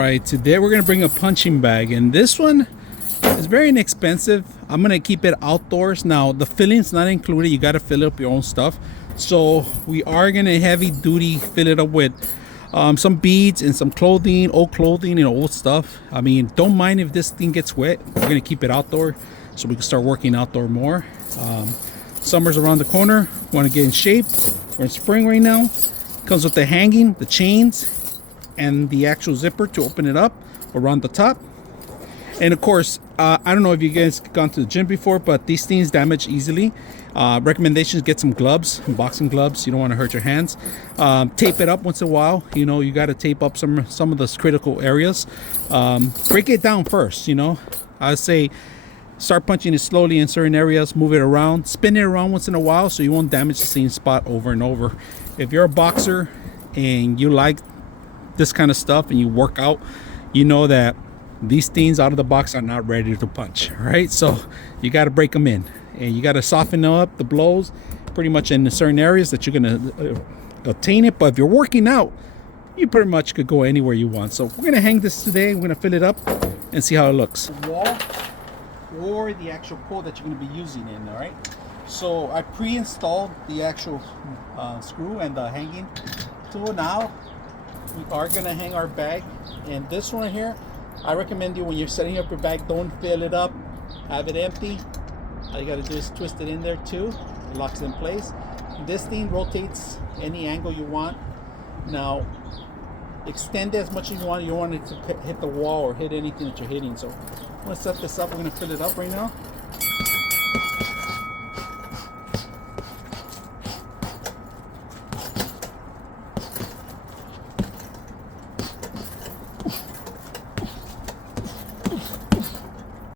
Right, today we're gonna bring a punching bag, and this one is very inexpensive. I'm gonna keep it outdoors. Now the filling's not included, you gotta fill up your own stuff. So we are gonna heavy duty fill it up with some beads and some clothing, old clothing and old stuff. I mean, don't mind if this thing gets wet. We're gonna keep it outdoor so we can start working outdoor more. Summer's around the corner, want to get in shape. We're in spring right now. Comes with the hanging, the chains, and the actual zipper to open it up around the top. And of course, I don't know if you guys gone to the gym before, but these things damage easily. Recommendations: get some gloves, boxing gloves. You don't want to hurt your hands. Tape it up once in a while. You know, you got to tape up some of the critical areas. Break it down first. You know, I say start punching it slowly in certain areas, move it around, spin it around once in a while so you won't damage the same spot over and over. If you're a boxer and you like this kind of stuff and you work out, you know that these things out of the box are not ready to punch, right? So you got to break them in and you got to soften up the blows pretty much in certain areas that you're going to attain it. But if you're working out, you pretty much could go anywhere you want. So we're going to hang this today. We're going to fill it up and see how it looks. The wall or the actual pole that you're going to be using in, all right? So I pre-installed the actual screw and the hanging tool. Now we are going to hang our bag, and this one here, I recommend you when you're setting up your bag, don't fill it up, have it empty. All you got to do is twist it in there too. It locks it in place. This thing rotates any angle you want. Now extend it as much as you want. You don't want it to hit the wall or hit anything that you're hitting. So I'm going to set this up. We're going to fill it up right now.